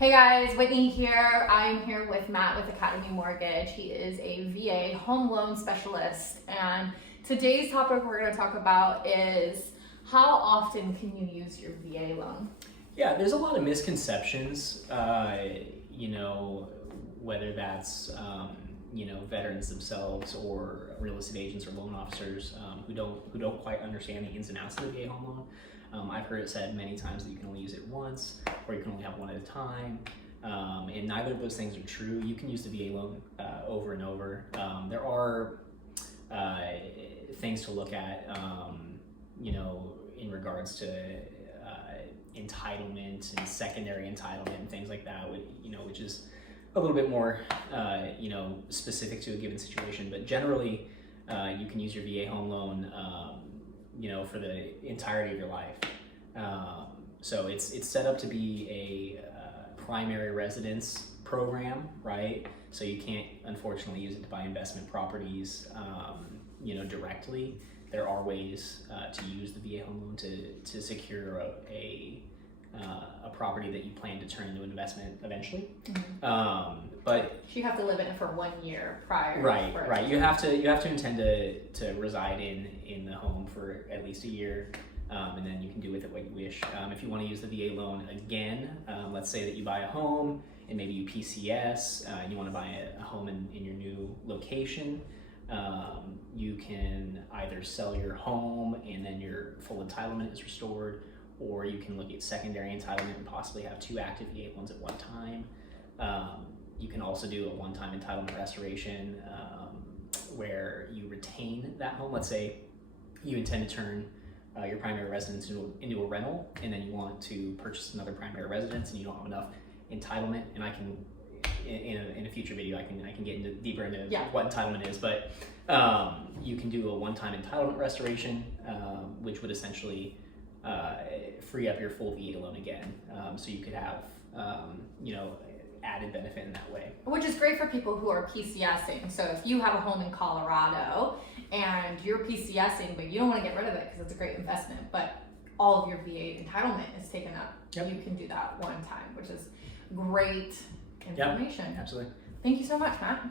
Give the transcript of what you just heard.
Hey guys, Whitney here. I'm here with Matt with Academy Mortgage. He is a VA home loan specialist, and today's topic we're going to talk about is how often can you use your VA loan? Yeah, there's a lot of misconceptions, whether that's, veterans themselves or real estate agents or loan officers who don't quite understand the ins and outs of the VA home loan. I've heard it said many times that you can only use it once or you can only have one at a time. And neither of those things are true. You can use the VA loan over and over. There are things to look at, in regards to entitlement and secondary entitlement and things like that, which is a little bit more, specific to a given situation. But generally, you can use your VA home loan, for the entirety of your life. So it's set up to be a primary residence program, right? So you can't, unfortunately, use it to buy investment properties, directly. There are ways to use the VA home loan to secure a property that you plan to turn into an investment eventually. Mm-hmm. But you have to live in it for 1 year prior. Right. You have to intend to reside in the home for at least a year, and then you can do with it what you wish. If you want to use the VA loan again, let's say that you buy a home and maybe you PCS, and you want to buy a home in your new location. You can either sell your home and then your full entitlement is restored, or you can look at secondary entitlement and possibly have 2 active VA loans at one time. You can also do a one-time entitlement restoration where you retain that home. Let's say you intend to turn your primary residence into a rental, and then you want to purchase another primary residence and you don't have enough entitlement. And I can, in a future video, I can get deeper into what entitlement is, but you can do a one-time entitlement restoration, which would essentially free up your full VA loan again. So you could have, added benefit in that way. Which is great for people who are PCSing. So if you have a home in Colorado and you're PCSing, but you don't want to get rid of it because it's a great investment, but all of your VA entitlement is taken up, you can do that one time, which is great information. Absolutely. Thank you so much, Matt.